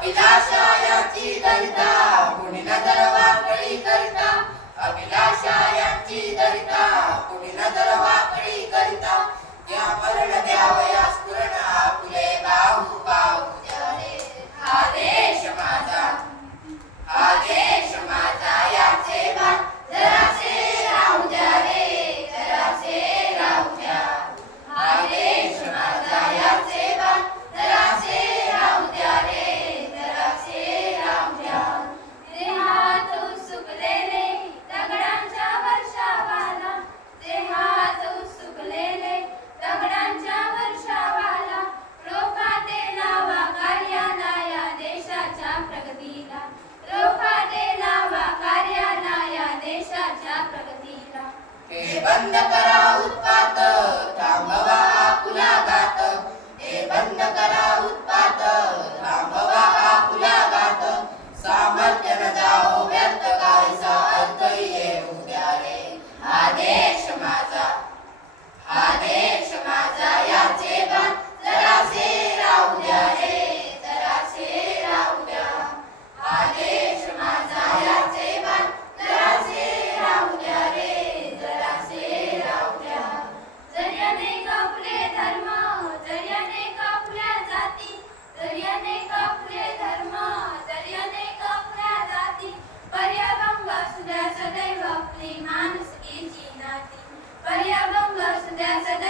अभिलाषायाची दरिता कुणी नजर वाकडी करता अभिलाषायाची या मरण द्यावया बंद करा ते माणूस येची नाती पर्यावरण सध्या सदा